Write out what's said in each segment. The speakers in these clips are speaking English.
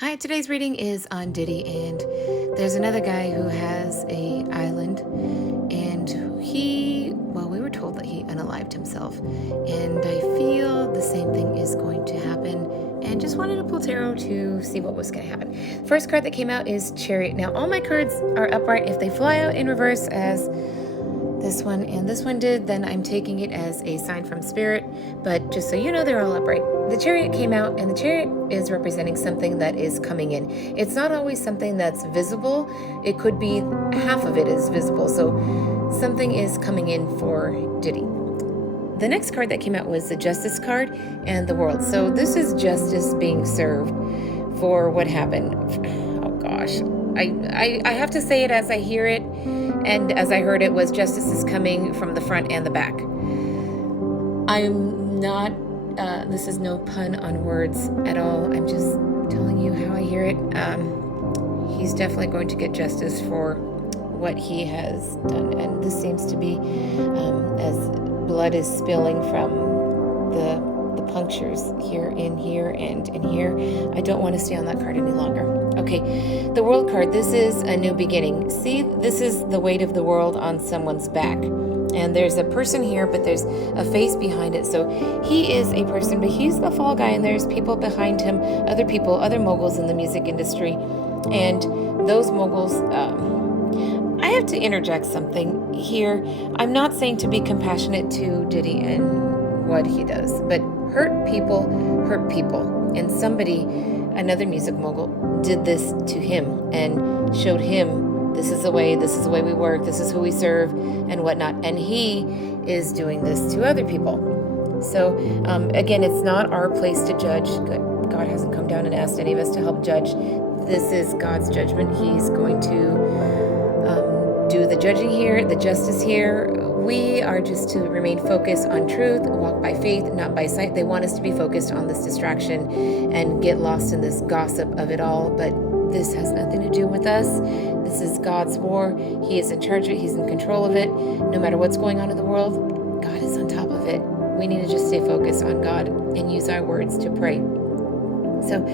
Hi, today's reading is on Diddy, and there's another guy who has a island, and we were told that he unalived himself, and I feel the same thing is going to happen, and just wanted to pull tarot to see what was going to happen. First card that came out is Chariot. Now, all my cards are upright. If they fly out in reverse as this one and this one did, then I'm taking it as a sign from spirit, but just so you know, they're all upright. The Chariot came out, and the Chariot is representing something that is coming in. It's not always something that's visible. It could be half of it is visible, so something is coming in for Diddy. The next card that came out was the Justice card and the World. So this is justice being served for what happened. Oh gosh, I have to say it as I hear it, and as I heard it was justice is coming from the front and the back. I'm not, this is no pun on words at all. I'm just telling you how I hear it. He's definitely going to get justice for what he has done. And this seems to be as blood is spilling from the punctures here, and in here. I don't want to stay on that card any longer. Okay, the World card, this is a new beginning. See, this is the weight of the world on someone's back. And there's a person here, but there's a face behind it. So he is a person, but he's the fall guy, and there's people behind him, other people, other moguls in the music industry. And those moguls, I have to interject something here. I'm not saying to be compassionate to Diddy and what he does, but hurt people. And somebody, another music mogul, did this to him and showed him this is the way we work, this is who we serve, and whatnot. And he is doing this to other people. So again, it's not our place to judge. God hasn't come down and asked any of us to help judge. This is God's judgment. He's going to do the judging here, the justice here. We are just to remain focused on truth, walk by faith, not by sight. They want us to be focused on this distraction and get lost in this gossip of it all, but this has nothing to do with us. This is God's war. He is in charge of it. He's in control of it. No matter what's going on in the world, God is on top of it. We need to just stay focused on God and use our words to pray. So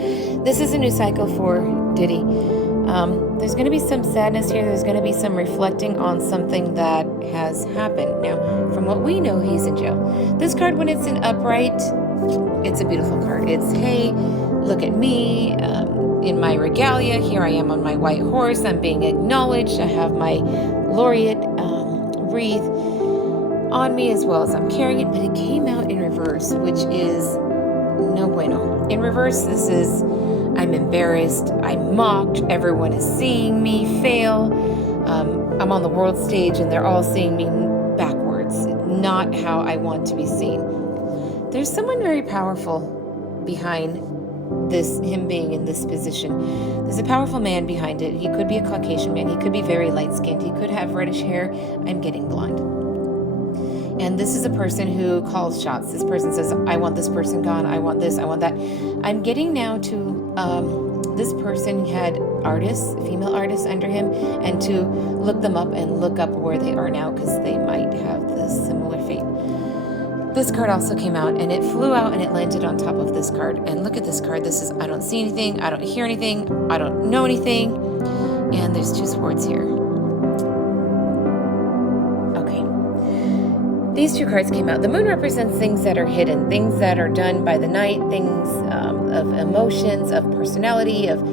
this is a new cycle for Diddy. There's going to be some sadness here. There's going to be some reflecting on something that has happened. Now, from what we know, he's in jail. This card, when it's in upright, it's a beautiful card. It's, hey, look at me in my regalia. Here I am on my white horse. I'm being acknowledged. I have my laureate wreath on me as well as I'm carrying it. But it came out in reverse, which is no bueno. In reverse, this is I'm embarrassed, I'm mocked, everyone is seeing me fail. I'm on the world stage and they're all seeing me backwards, not how I want to be seen. There's someone very powerful behind this, him being in this position. There's a powerful man behind it. He could be a Caucasian man, he could be very light-skinned, he could have reddish hair. I'm getting blind. And this is a person who calls shots. This person says, I want this person gone. I want this. I want that. I'm getting now to this person had artists, female artists under him, and to look them up and look up where they are now because they might have this similar fate. This card also came out, and it flew out and it landed on top of this card. And look at this card. This is, I don't see anything. I don't hear anything. I don't know anything. And there's two swords here. These two cards came out. The moon represents things that are hidden, things that are done by the night, things of emotions, of personality, of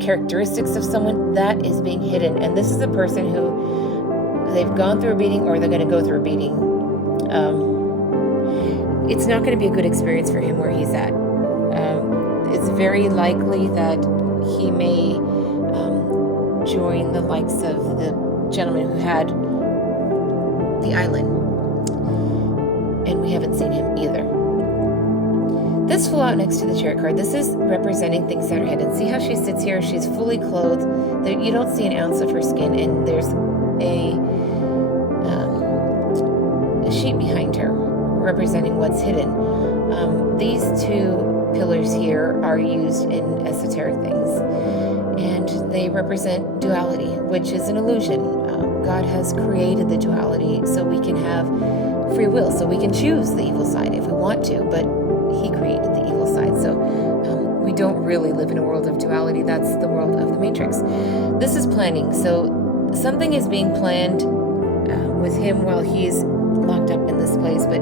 characteristics of someone that is being hidden. And this is a person who they've gone through a beating or they're going to go through a beating. It's not going to be a good experience for him where he's at. It's very likely that he may join the likes of the gentleman who had the island. And we haven't seen him either. This flew out next to the Chariot card. This is representing things that are hidden. See how she sits here? She's fully clothed. You don't see an ounce of her skin, and there's a sheet behind her representing what's hidden. These two pillars here are used in esoteric things, and they represent duality, which is an illusion. God has created the duality so we can have free will, so we can choose the evil side if we want to, but he created the evil side. So we don't really live in a world of duality. That's the world of the Matrix. This is planning. So something is being planned with him while he's locked up in this place, but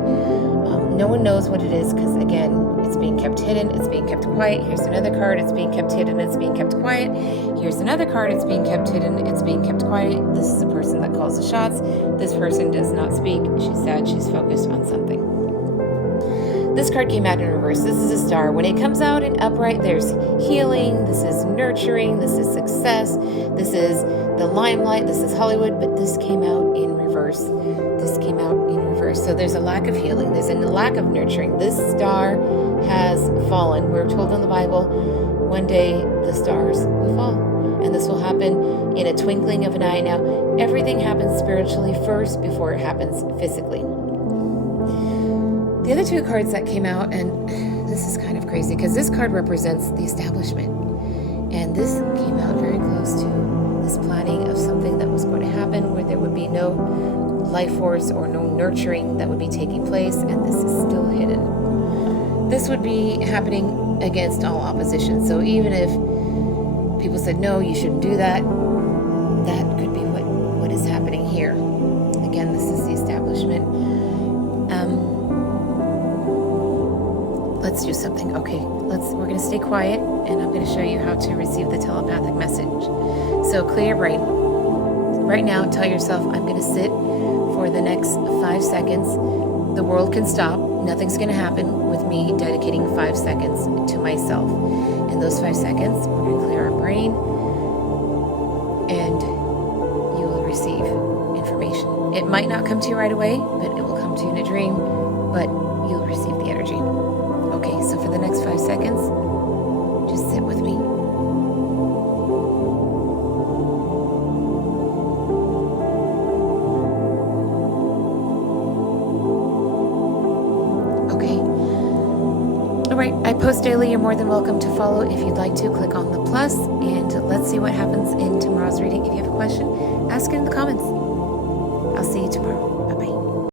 no one knows what it is because, again, it's being kept hidden, it's being kept quiet. Here's another card, it's being kept hidden, it's being kept quiet. Here's another card, it's being kept hidden, it's being kept quiet. This is a person that calls the shots. This person does not speak. She's sad, she's focused on something. This card came out in reverse. This is a star. When it comes out in upright, there's healing, this is nurturing, this is success, this is the limelight, this is Hollywood, but this came out in reverse. This came out in reverse. So there's a lack of healing, there's a lack of nurturing. This star has fallen. We're told in the Bible, one day the stars will fall. And this will happen in a twinkling of an eye. Now, everything happens spiritually first before it happens physically. The other two cards that came out, and this is kind of crazy because this card represents the establishment. And this came out very close to this planning of something that was going to happen where there would be no life force or no nurturing that would be taking place, and this is still hidden. This would be happening against all opposition. So even if people said, no, you shouldn't do that, that could be what is happening here. Again, this is the establishment. Let's do something. Okay, we're going to stay quiet, and I'm going to show you how to receive the telepathic message. So clear your brain. Right now, tell yourself, I'm going to sit for the next 5 seconds. The world can stop. Nothing's going to happen with me dedicating 5 seconds to myself. In those 5 seconds, we're going to clear our brain, and you will receive information. It might not come to you right away, but it will come to you in a dream, but you'll receive the energy. Okay, so for the next 5 seconds, just sit with me. Okay. All right, I post daily. You're more than welcome to follow. If you'd like to, click on the plus, and let's see what happens in tomorrow's reading. If you have a question, ask it in the comments. I'll see you tomorrow. Bye-bye.